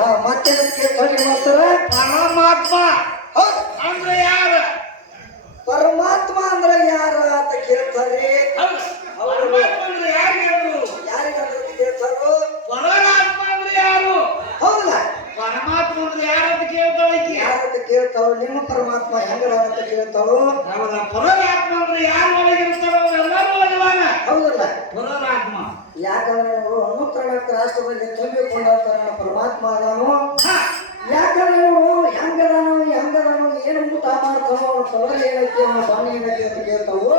ಹಾ ಮತ್ತೇನ ಕೇಳ್ತಾರೆ ಮಾಸ್ತರ ಪರಮಾತ್ಮ. ಅಂದ್ರೆ ಯಾರು? ಪರಮಾತ್ಮ ಅಂದ್ರೆ ಯಾರ ಅಂತ ಕೇಳ್ತಾರೆ. ಪರಮಾತ್ಮ ಅಂದ್ರೆ ಯಾರು ಹೇಳಿದ್ರು ಯಾರಿಗಂತ ಕೇಳ್ತಾರೋ ಪರಮಾತ್ಮ ಅಂದ್ರೆ ಯಾರು? ಹೌದಲ್ಲ? ಪರಮಾತ್ಮ ಅಂದ್ರೆ ಯಾರು ಅಂತ ಕೇಳ್ತಾಳೆ ಯಾರು ಅಂತ ಕೇಳ್ತಾರೋ ನಿಮ್ಮ ಪರಮಾತ್ಮ ಹೆಂಗದ ಅಂತ ಕೇಳ್ತಾಳು? ಪರಮಾತ್ಮ ಅಂದ್ರೆ ಯಾರು ಒಳಗಿರ್ತಾರೋ ಹೌದಲ್ಲ? ಪುನರಾತ್ಮ ಯಾಕಂದ್ರೆ ನೋಡು ಅನುತ್ರಣಕ್ಕೆ ರಾಷ್ಟ್ರದಲ್ಲಿ ತುಂಬಿಕೊಂಡಂತ ನನ್ನ ಪರಮಾತ್ಮ ಅದಾನು. ಯಾಕಂದ್ರೆ ನೋಡು ಹೆಂಗದಾನು ಹೆಂಗದಾನು ಏನು ಊಟ ಮಾಡ್ತಾನೋ ಅವ್ನ ಕಲರ್ ಏನೈತಿ ಅನ್ನೋ ಬಣ್ಣ ಏನೈತಿ ಅಂತ ಕೇಳ್ತಾವು.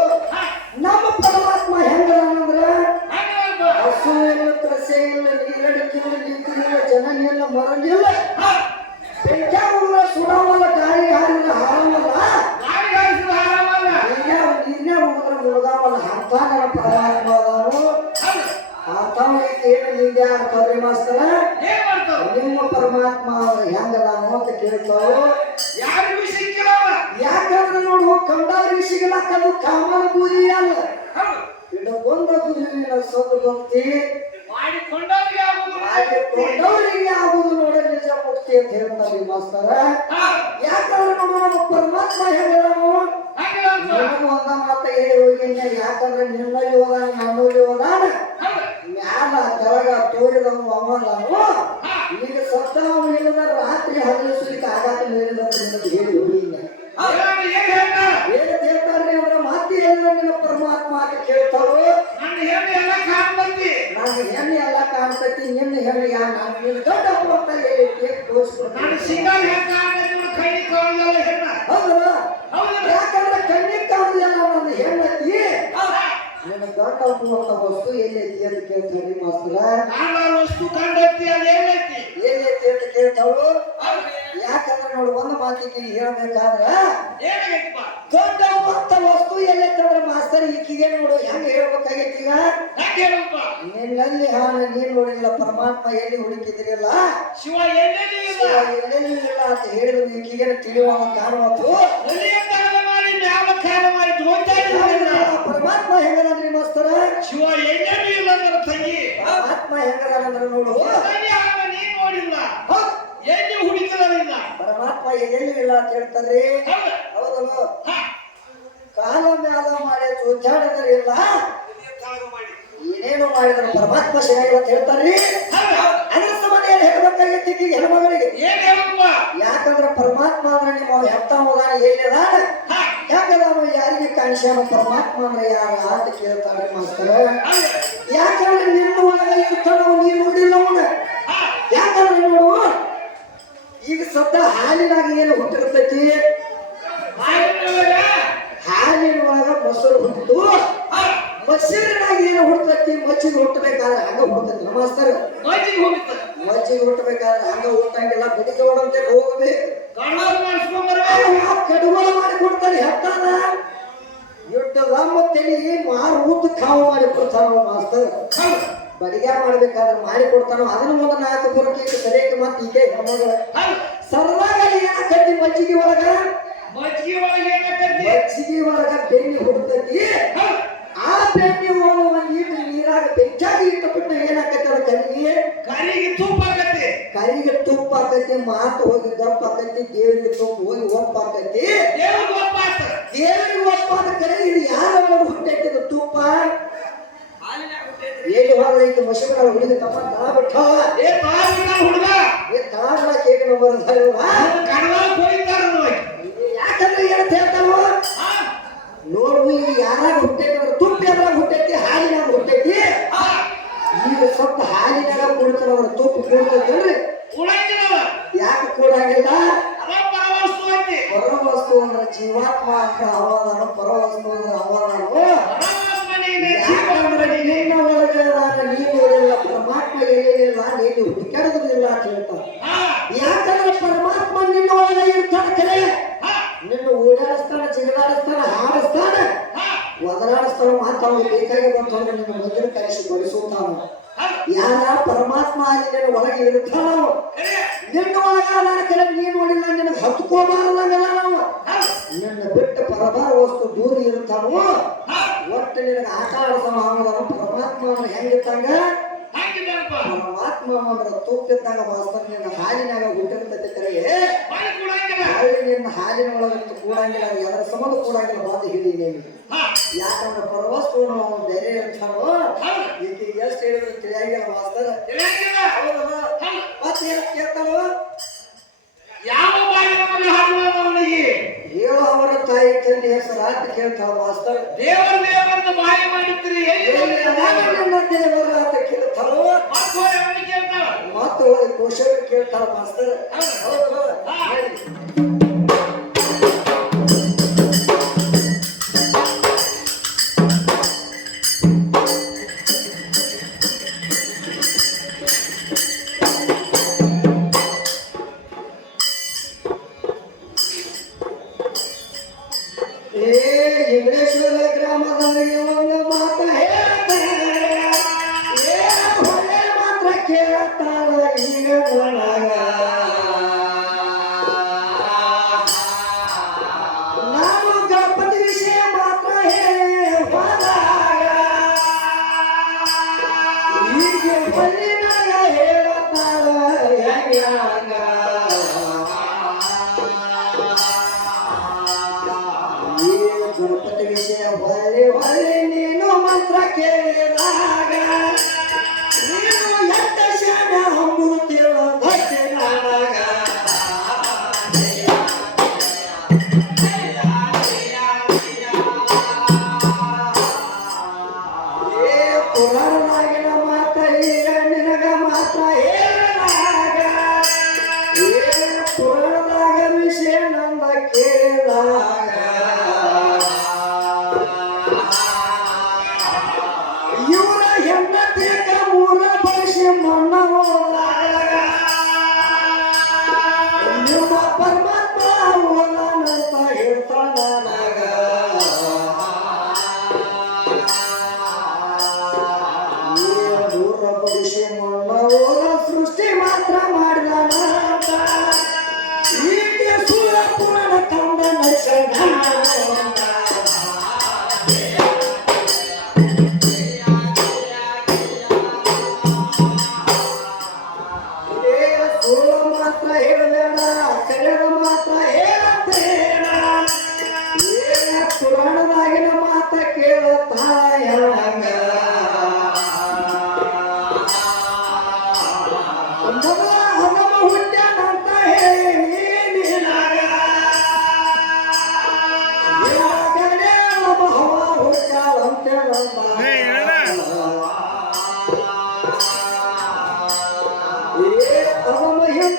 ಹಿಡಕೊಂಡ ಗುರುವಿನ ಸೊಂದು ಭಕ್ತಿ ಮಾಡಿಕೊಂಡವ್ರಿಗೆ ಆಗುದು ನೋಡ. ನಿಜ ಮುಕ್ತಿ ಅಂತ ಹೇಳ್ತಾರೆ ಈ ಮಾಸ್ತರ. ಯಾಕಂದ್ರೆ ನಮ್ಮ ಪರಮಾತ್ಮ ಹಂಗೆ ಒಂದ ಮಾತ ಹೇಳಿ ಯಾಕಂದ್ರೆ ನಿನ್ನಲ್ಲಿ ಹೋದಾನ ನನ್ನಲ್ಲಿ ಹೋದಾನ. ಹೌದು. ಮ್ಯಾಲ ಕೆಳಗ ತೋರಿದವನು ಅವನಲ್ಲನು. ಈಗ ಸತ್ತವ ಇಲ್ಲದ ರಾತ್ರಿ ಹಗಲು ಸುಲಿಕ ಆಗಾತ ನಿನಗೆ ಹೇಳಿ ಹೋಗಿದ್ದೆ ನಿನ್ನ ಪರಮಾತ್ಮ ಅಂತ ನನ್ನ ಹೆಣ್ಣು ಎಲ್ಲ ಕಾಣ್ಬಂದಿ ನಾನು ಹೆಣ್ಣೆ ಎಲ್ಲ ಕಾಣ್ತೈತಿ ನಿನ್ನ ಹೆಣ್ಣು ಯಾ? ನಾನು ನಿನ್ನ ದೊಡ್ಡ ಕೇಳಿ ನಾನು ಸಿಂಗಲ್ ಹೆಣ್ಣು ಕಾಣ್ಬೇಕು ಕಣ್ಣಿ ಕಾಣಲ್ಲ ಹೆಣ್ಣ. ಹೌದಲ್ಲ ಹೌದಲ್ಲ? ಯಾಕಂದ್ರೆ ಕಣ್ಣಿ ಕಾಣಲ್ಲ ನನ್ನ ಹೆಣ್ಣೈತಿ ಹೌದಾ? ನಿನ್ನ ದೊಡ್ಡ ಅನ್ನುವಂತ ವಸ್ತು ಎಲ್ಲೈತಿ ಅಂತ ಕೇಳ್ತಾರೆ ಮಾಸ್ತರ ವಸ್ತು ಕಂಡೈತಿ ಅದು ಏನೈತಿ ಅಂತ ಕೇಳ್ತಾವು ಹೌದು. ಯಾಕಂದ್ರೆ ನೋಡು ಒಂದು ಮಾತಿಗೆ ಹೇಳ್ಬೇಕಾದ್ರ? ದೊಡ್ಡ ಭಕ್ತ ವಸ್ತು ಎಲ್ಲ ಅಂದ್ರೆ ಮಾಸ್ತರ್ ಈಕಿಗೆ ನೋಡು ಹೆಂಗ್ ಹೇಳ್ಬೇಕಾಗೈತಿ? ನಿನ್ನಲ್ಲಿ ಹಾನ ನೀನ್ ನೋಡಿಲ್ಲ ಪರಮಾತ್ಮ ಎಲ್ಲಿ ಹುಡುಕಿದ್ರಿಲ್ಲ? ಶಿವ ಎಲ್ಲೆಲ್ಲಿ ಇಲ್ಲ? ಎಲ್ಲೆಲ್ಲಿ ಇಲ್ಲ ಅಂತ ಹೇಳಿದ್ರು ಈಕಿಗೆ ತಿಳಿಯುವ ಕಾರಣವತ್ತು. ಪರಮಾತ್ಮ ಹೆಂಗದ್ರಿ ಮಾಸ್ತರ? ಶಿವ ಎಲ್ಲೆಲ್ಲಿ ಇಲ್ಲ ತಂಗಿ? ಪರಮಾತ್ಮ ಹೆಂಗದಾನಂದ್ರ ನೋಡು. ನೋಡಿಲ್ಲ. ಹೌದ್. ಎಲ್ಲಿ ಹುಡುಕಿದರಿಲ್ಲ ಪರಮಾತ್ಮ ಎಲ್ಲೆಲ್ಲಿ ಇಲ್ಲ ಅಂತ ಹೇಳ್ತಾರೆ ಹೌದು. ಹೌದಲ್ಲ. ಕಾಲ ಮ್ಯಾಲ ಮಾಡಿ ಚೂಚಾಡದ್ರಿಲ್ಲ ಏನೇನು ಮಾಡಿದ್ರು ಪರಮಾತ್ಮ ಸಿಗಲ್ಲ ಅಂತ ಹೇಳ್ತಾರ್ರಿ. ಅದ್ರ ಸಂಬಂಧ ಏನ್ ಹೇಳ್ಬೇಕಾಗೈತಿ ಈಕಿಗೆ ಹೆಣ್ಮಗಳಿಗೆ. ಏನ್ ಯಾಕಂದ್ರ ಪರಮಾತ್ಮ ಅಂದ್ರೆ ನಿಮ್ಮ ಹೆತ್ತ ಹೋದಾನ ಏನಿದ ಯಾಕಂದ್ರೆ ಯಾಕಂದ್ರೆ ಯಾರಿಗೆ ಕಾಣಿಸ್ಯಾನ ಪರಮಾತ್ಮ ಅಂದ್ರೆ ಯಾರ ಅಂತ ಕೇಳ್ತಾರೆ ಮಾಸ್ತರ. ಯಾಕಂದ್ರೆ ನಿನ್ನ ಒಳಗೆ ಇರ್ತಾನ ನೀನು ನೋಡಿಲ್ಲ ಅವನ. ಯಾಕಂದ್ರೆ ನೋಡು ಸದ್ದ ಹಾಲಿನಾಗ ಏನು ಹುಟ್ಟಿರ್ತೈತಿ? ಹಾಲಿನ ಒಳಗ ಮೊಸರು ಹುಟ್ಟಿತು. ಮಸಿರಿನಾಗಿ ಏನು ಹುಟ್ಟತೈತಿ ಮಚ್ಚಿಗೆ ಹುಟ್ಟಬೇಕಾದ್ರೆ ಹಂಗ ಹುಟ್ಟತೈತಿ ನಮಸ್ಕಾರ. ಮಜ್ಜಿಗೆ ಹುಟ್ಟಬೇಕಾದ್ರೆ ಹಂಗ ಹುಟ್ಟಂಗಿಲ್ಲ. ಬದುಕಿ ಹೊಡಂತೆ ಹೋಗಬೇಕು. ಕಡುವಳ ಮಾಡಿ ಕೊಡ್ತಾರೆ ಹೆತ್ತಾನ ಇಟ್ಟು ರಮ್ಮ ತೆಳಿ ಮಾರು ಊಟ ಕಾವು ಮಾಡಿ ಕೊಡ್ತಾನ ಮಾಸ್ತರ್. ಬಡಿಗೆ ಮಾಡ್ಬೇಕಾದ್ರೆ ಮಾಡಿ ಕೊಡ್ತಾನೋ ಅದನ್ನ ಮೊದಲ ನಾಲ್ಕು ಬರೋಕೆ ಸರಿಯಾಗಿ ಮತ್ತೆ ಈಗ ಹೌದು. ಸರ್ವಾಗ ಯಾಕಂದಿ ಮಜ್ಜಿಗೆ ಒಳಗ? ಮಜ್ಜಿಗೆ ಒಳಗೆ ಏನಾಕತ್ತಿ ಮಜ್ಜಿಗೆ ಒಳಗ ಬೆಣ್ಣೆ ಹುಡ್ತೈತಿ. ಆ ಬೆಣ್ಣೆ ಒಳಗ ನೀರು ಈಟು ನೀರಾಗ ಬೆಂಚಾಗಿ ಇಟ್ಟುಬಿಟ್ಟು ಬಿಟ್ಟು ಏನಾಕೈತಿ ಅದ ಕರಿಗೆ ಕರಿಗೆ ತುಪ್ಪ ಆಗತ್ತೆ. ಕರಿಗೆ ತುಪ್ಪ ಆಕೈತಿ ಮಾತು ಹೋಗಿ ದಪ್ಪ ಆಕೈತಿ ದೇವರಿಗೆ ತುಪ್ಪ ಹೋಗಿ ಒಪ್ಪ ಆಕೈತಿ ದೇವ್ರಿಗೆ ಒಪ್ಪ. ದೇವರಿಗೆ ಒಪ್ಪ ಅಂತ ಕರಿಗೆ ಇದು ಯಾರ ಹುಟ್ಟೈತಿ ತುಪ್ಪ ಎಲ್ಲಿ ಹೋದ್ರೆ ಐದು ಮಶಿಗಳ ಹುಡುಗ ತಪ್ಪ? ತಳ ಬಿಟ್ಟ. ಏ ತಾಯಿನ ಹುಡುಗ. ಏ ಬಿಡ ಕೇಕ್ ನಂಬರ್ ಹೋಗಿದ್ದಾರ ನೋಡಿ. ಯಾಕಂದ್ರೆ ಏನಂತ ಹೇಳ್ತಾವ. ನೋಡು ಈಗ ಯಾರಾಗ ಹುಟ್ಟೈತಿ ತುಪ್ಪ ಯಾರಾಗ ಹುಟ್ಟೈತಿ ಹಾಲಿನಾಗ ಹುಟ್ಟೈತಿ. ಈಗ ಸ್ವಲ್ಪ ಹಾಲಿನಾಗ ಕುಡಿತಾರ ಅವ್ರ ತುಪ್ಪ ಕುಡಿತೈತಿ ಅಂದ್ರೆ ಉಳಂಗಿಲ್ಲವ. ಯಾಕೆ ಕೂಡಾಗಿಲ್ಲ? ಪರವಸ್ತು ಅಂದ್ರೆ ಜೀವಾತ್ಮ ಅಂತ ಹವಾದಾನ ಪರವಸ್ತು ಅಂದ್ರೆ ಅವಾದಾನು ನಿನ್ನ ಒಳಗೆ ನಾನು ನೀ ನೋಡಿಲ್ಲ ಪರಮಾತ್ಮ ಏನಿಲ್ಲ ನೀನು ಹುಡುಕಾಡೋದಿಲ್ಲ ಅಂತ ಹೇಳ್ತಾರೆ. ಯಾಕಂದ್ರೆ ಪರಮಾತ್ಮ ನಿನ್ನ ಒಳಗೆ ಇರ್ತಾನ ಕರೆ. ನಿನ್ನ ಓಡಾಡಿಸ್ತಾನ ಜಿಗದಾಡಿಸ್ತಾನ ಹಾಡಿಸ್ತಾನ. ಒದರಾಡಿಸ್ತಾನ ಬೇಕಾಗಿ ಬಂತಂದ್ರೆ ನಿನ್ನ ಮುಂದಿನ ಕರೆಸಿ ಬಡಿಸುತ್ತಾನ. ಯಾರ ಪರಮಾತ್ಮ ಆಗಿ ನಿನ್ನ ಒಳಗೆ ಇರ್ತಾನ ಕರೆ. ನಿನ್ನ ಒಳಗ ನಾನು ಕರೆ ನೋಡಿಲ್ಲ ನಿನಗೆ ಹತ್ಕೋಬಾರಲ್ಲ ನಾವು. ನಿನ್ನ ಬಿಟ್ಟು ಪರಮಾರ ವಸ್ತು ದೂರ ಇರ್ತಾನೋ. ಒಟ್ಟು ನಿನಗೆ ಆಕಾಳ ಸಂಭಾವನದನು ಪರಮಾತ್ಮವನ್ನು ಹೆಂಗಿದ್ದಂಗ ಪರಮಾತ್ಮ ಅಂದ್ರೆ ತೂಕಿದ್ದಾಗ ವಾಸ್ತವ ನಿನ್ನ ಹಾಲಿನಾಗ ಹುಟ್ಟಿರ್ತೈತೆ ಕರೆಗೆ ನಿನ್ನ ಹಾಲಿನ ಒಳಗಂತೂ ಕೂಡಂಗಿಲ್ಲ ಅದರ ಸಂಬಂಧ ಕೂಡಂಗಿಲ್ಲ ಬಾಧ ಹಿಡಿ ನೀನು ಯಾಕಂದ್ರೆ ಪರವಸ್ತುವನ್ನು ಅವನು ಬೇರೆ ಇರ್ತಾರೋ ಈಕೆ ಎಷ್ಟು ಹೇಳಿದ್ರು ತಿಳಿಯಂಗಿಲ್ಲ ವಾಸ್ತವ ಮತ್ತೆ ಕೇಳ್ತಾರೋ ಯಾವ ಬಾಗಿಲನ್ನು ಹಾಕುವವನಿಗೆ ಹೇಳು ಅವರ ತಾಯಿ ತಂದೆ ಹೆಸರು ಅಂತ ಕೇಳ್ತಾವ ಮಾಸ್ತರ್. ದೇವರ ದೇವರನ್ನು ಮಾಯ ಮಾಡಿದ್ರಿ ನನ್ನ ದೇವರ ಅಂತ ಕೇಳ್ತಾವ ಮತ್ತು ಕೇಳ್ತಾಳ? ಮಾಸ್ತರ್. ಹೌದು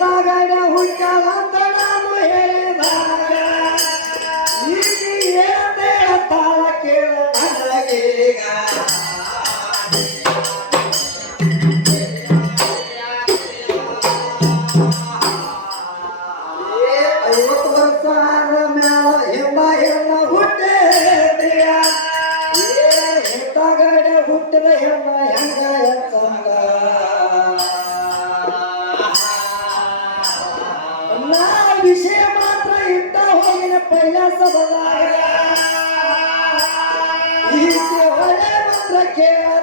ಪಗಡ ಹುಟ್ಟಲ ತಡನು ಹೇಳಿದ ಕೇಳ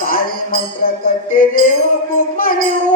ತಾಳಿ ಮಂತ್ರ ಕಟ್ಟಿದೆವು ಕುಮ್ಮ ನೀವು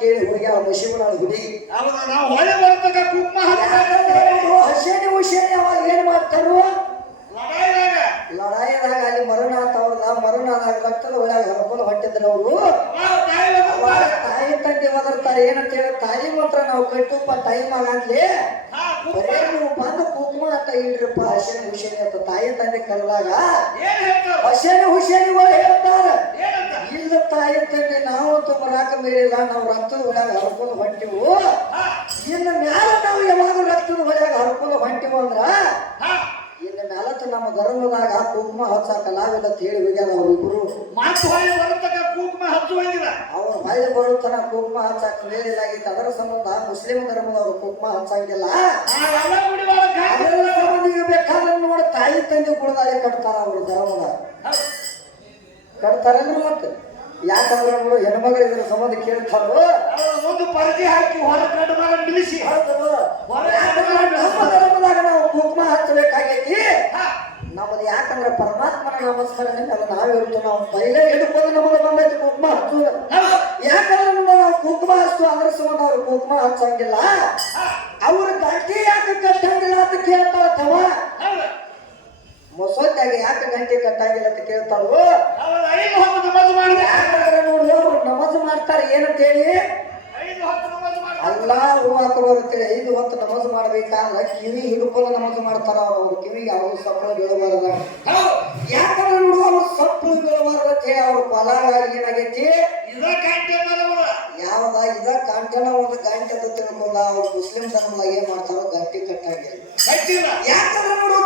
ಕೇಳಿ ಹೋಗ್ಯಾವ ಮುಸ್ಲಿಮನ ಹುಡುಗಿ ಹೌದಾ ನಾವು ಹೊಳೆ ಬರ್ತಕ್ಕ ಕುಂಕುಮ ವಿಷಯ ಅವಾಗ ಏನ್ ಮಾಡ್ತಾರು? ಲಡಾಯಿದಾಗ. ಅಲ್ಲಿ ಮರಣ ಆತವ್ರದ ಮರಣ ರಕ್ತದ ಒಳಗೆ ಹರ್ಕೊಂಡು ಹೊಟ್ಟಿದ್ರು ಅವರು. ತಾಯಿ ತಂದೆ ಒದರ್ತಾರೆ. ಏನಂತ ಹೇಳಿ ತಾಯಿ ಮಾತ್ರ ನಾವು ಕಟ್ಟುಪ್ಪ ಟೈಮ್ ಆಗಂದ್ಲಿ ಬರೇ ನೀವು ಬಂದು ಕುಂಕುಮ ಅಂತ ಇಲ್ರಿಪ್ಪ ಹಸೇನೆ ಹುಷೇನಿ ಅಂತ ತಾಯಿ ತಂದೆ ಕರೆದಾಗ. ಹಸಿನ ಹುಷೇನಿಗಳು ಹೇಳ್ತಾರ. ಇಲ್ಲ ತಾಯಿ ತಂದೆ ನಾವು ರಾಕ ಮೇಲಿಲ್ಲ ನಾವು ರಕ್ತದ ಒಳಗೆ ಹರ್ಕೊಂಡು ಹೊಂಟಿವು? ಇನ್ನ ಮ್ಯಾಲ ನಾವು ಯಾವಾಗ ರಕ್ತದ ಒಳಗೆ ಹರ್ಕೊಂಡು ಹೊಂಟಿವು ಅಂದ್ರ? ಇನ್ನ ಮ್ಯಾಲತ್ತ ನಮ್ಮ ಧರ್ಮದಾಗ ಕುಂಕುಮ ಹಚ್ಚ ಅಂತ ಹೇಳಿ ಹೋಗ್ಯಾರ ಅವ್ರಿಬ್ರು ಮಾತು ಹೊಳೆ ಬರ್ತಕ್ಕ ಕುಂಕುಮ ಹಚ್ಚುವಂಗಿಲ್ಲ ಅವ್ರ ಹೊಳ್ಳಿ ಬರುತ್ತನ ಕುಂಕುಮ ಹಚ್ಚಾಕ ಮೇಲಿಲ್ಲಾಗಿತ್ತು ಅದರ ಸಂಬಂಧ ಮುಸ್ಲಿಂ ಧರ್ಮದವರು ಕುಂಕುಮ ಹಚ್ಚಂಗಿಲ್ಲ. ಅದರ ಸಂಬಂಧ ಬೇಕಾದ್ರೆ ನೋಡಿ ತಾಯಿ ತಂದೆ ಕುಳದಾಳಿ ಕಟ್ತಾರ ಅವ್ರ ಧರ್ಮದ. ಕಟ್ತಾರೇನ್ರಿ ಮತ್ತೆ ಯಾಕಂದ್ರೆ ಅವರು ಹೆಣ್ಮಗಳು ಇದ್ರ ಸಂಬಂಧ ಕೇಳ್ತಾರೋ ಒಂದು ಪರದೆ ಹಾಕಿ ಹೊರ ಗಂಡು ಮಗ ನಿಲ್ಲಿಸಿ ನಾವು ಕುಂಕುಮ ಹಚ್ಚಬೇಕಾಗೈತಿ. ನಮ್ದು ನಮ್ಮದು ಯಾಕಂದ್ರೆ ಪರಮಾತ್ಮನ ನಮಸ್ಕಾರ ಅದು ನಾವೇ ಇರ್ತೀವಿ ನಾವು ಪೈಲೆ ಹಿಡ್ಕೊಂಡು ನಮಗೆ ಬಂದೈತಿ ಕುಂಕುಮ ಹಚ್ಚು. ಯಾಕಂದ್ರೆ ನಾವು ಕುಂಕುಮ ಹಚ್ಚು ಅಂದ್ರೆ ಸುಮ್ಮನೆ ಅವ್ರು ಕುಂಕುಮ ಹಚ್ಚಂಗಿಲ್ಲ. ಅವ್ರ ಮೊಸೊತ್ತಾಗಿ ಯಾಕೆ ಗಂಟೆ ಕಟ್ಟಾಗಿಲ್ಲ ಅಂತ ಕೇಳ್ತಾಳು ನಮಾಜ್ ಮಾಡ್ತಾರೆ ಏನಂತ ಹೇಳಿ. ಅಲ್ಲ ಹೂವಾಕ ಬರುತ್ತೆ ಐದು ಹೊತ್ತು ನಮಾಜ್ ಮಾಡ್ಬೇಕಾದ್ರೆ ಕಿವಿ ಹಿಡ್ಕೊಂಡು ನಮಾಜ್ ಮಾಡ್ತಾರ ಅವ್ರು ಕಿವಿಗೆ ಅವ್ರು ಸಪ್ಪಳ ಬೀಳಬಾರ್ದ. ಯಾಕಂದ್ರೆ ನೋಡು ಅವ್ರು ಸಪ್ಪಳು ಬೀಳಬಾರ್ದ ಅಂತ ಹೇಳಿ ಅವ್ರ ಪಲಾಗ ಏನಾಗೈತಿ. ಯಾವ್ದ ಇದ ಕಾಂಟನ ಒಂದು ಗಂಟೆ ಅಂತ ತಿಳ್ಕೊಂಡ ಅವ್ರು ಮುಸ್ಲಿಂ ಧರ್ಮದಾಗ ಏನ್ ಮಾಡ್ತಾರೋ ಗಂಟೆ ಕಟ್ಟಾಗಿ. ಯಾಕಂದ್ರೆ ನೋಡು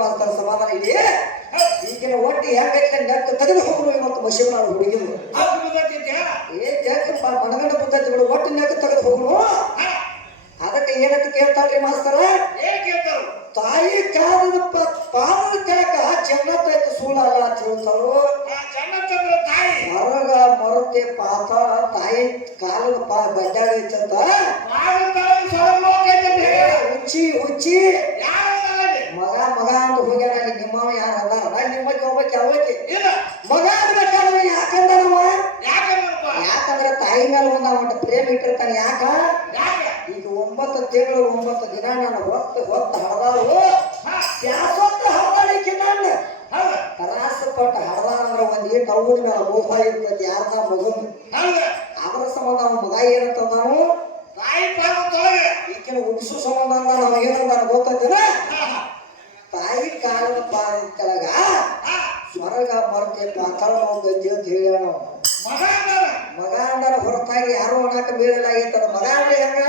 ಮಾಡ್ತಾರೆ ಸಮಾಧಾನ ಇದೆಯೇ ಈಗಿನ ಒಟ್ಟು ಹೆಂಗೈತೆ ನೆಟ್ಟು ತೆಗೆದು ಹೋಗ್ರು ಇವತ್ತು ನಾವು ಹುಡುಗಿರು? ಏ ಜಾಕ ಮನಗಂಡ ಬಿಡು ಒಟ್ಟು ನೆಟ್ಟು ತೆಗೆದು ಹೋಗ್ರು ಅದಕ್ಕೆ ಏನಂತ ಕೇಳ್ತಾರ್ರಿ ಮಾಸ್ತರ? ತಾಯಿ ಕಾಲದ ಪ- ಪಾದದ ಕೆಳಕ ಜಗತ್ತ ಐತೆ ಸುಳ್ಳಲ್ಲ ಅಂತ ಹೇಳ್ತಾರು? ಹೊರಗ ಮರತೆ ಪಾತ ತಾಯಿ ಕಾಲದ ಪಾ ಬಡ್ಡಾಗ ಐತಂತ. ಹುಚ್ಚಿ ಹುಚ್ಚಿ. ಯಾರು? ಮಗ ಮಗ ಅಂತ ಹೋಗ್ಯಾನ ಅಲ್ಲಿ ನಿಮ್ಮವ ಯಾರು ಅದಾರ? ನಿಮ್ಮಕ್ಕೆ ಹೋಗ್ಬೇಕು ಯಾವಕ್ಕೆ ಇಲ್ಲ ಮಗ ಅನ್ಬೇಕಾದ್ರೆ ಯಾಕಂದ ನಮ್ಮ ಯಾಕಂದ್ರೆ ತಾಯಿ ಮೇಲೆ ಒಂದ ಒಂದು ಪ್ರೇಮ ಇಟ್ಟಿರ್ತಾನೆ ಯಾಕ? ಈಗ ಒಂಬತ್ತು ತಿಂಗಳು ಒಂಬತ್ತು ದಿನ ನಾನು ಹೊತ್ತು ಹೊತ್ತು ಹಡದಾರು ಹಾ, ಯಾಸೊತ್ತ ಹಡದಾಳಿಕೆ ನಾನು? ತರಾಸ ಪಟ್ಟು ಹಡದಾರ ಅಂದ್ರೆ ಒಂದ್ ಏಟ್ ಅವ್ರ ಮೇಲೆ ಮೋಹ ಇರ್ತೈತಿ ಯಾರ್ದ ಮಗನ್. ಅದರ ಸಂಬಂಧ ಅವನ ಮಗ ಏನಂತ ನಾನು ತಾಯಿ ಈಗಿನ ಉಡ್ಸು ಸಂಬಂಧ ಅಂದ ನಾವು ಏನಂದ ಗೊತ್ತೈತಿನ ಹಾ, ಹಾ, ತಾಯಿ ಕಾರಣ ಪಾದ ಕೆಳಗ. ಸ್ವರ್ಗ ಮರ್ತೆ ಪಾತಾಳ ಹೋಗೈತಿ ಅಂತ ಹೇಳ್ಯಾನ ಅವ್ನು. ಮಗ ಅಂದಾರ. ಹೊರತಾಗಿ ಯಾರು ಒಣಕ ಬೀಳಲಾಗೈತೆ ಅದು ಮಗ ಅಂದ್ರೆ ಹೆಂಗ?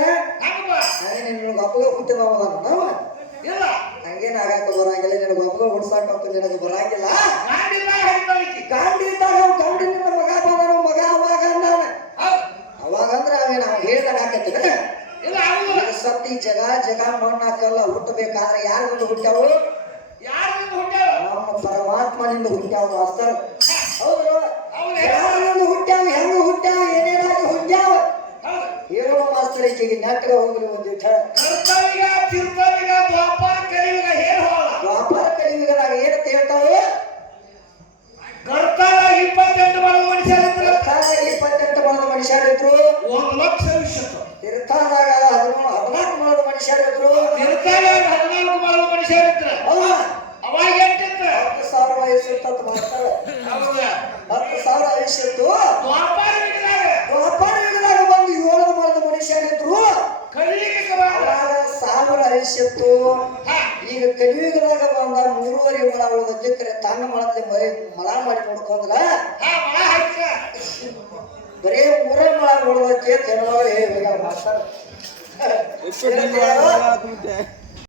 ಹಾಗೆ ನಿನಗೆ ಅಪ್ಪಗೆ ಹುಟ್ಟಿದವ ನಾವು ಇಲ್ಲ ಹಂಗೇನ ಆಗಾಕ ಬರಂಗಿಲ್ಲ ನಿನಗೆ ಒಬ್ಬಗ ಹುಡ್ಸಾಕ ನಿನಗೆ ಬರಂಗಿಲ್ಲ ಗಾಂಧಿ ಇದ್ದಾಗ ಅವ್ನು ಗಂಡಿನಿಂದ ಮಗ ಬಂದನು ಮಗ ಅವಾಗ ಅಂದಾನ. ಅವಾಗ ಅಂದ್ರೆ ಅವೇನು ನಾವು ಹೇಳ್ದಾಗ ಆಕತ್ತಿನ ಇಲ್ಲ ಹೌದು. ಸತ್ತಿ ಜಗ ಜಗ ಮಣ್ಣಾಕಲ್ಲ ಹುಟ್ಟಬೇಕಾದ್ರೆ ಯಾರು ಹುಟ್ಟ್ಯಾವು ಮಾಸ್ತರ್ ಈಚೆಗೆ subindo a la tuya.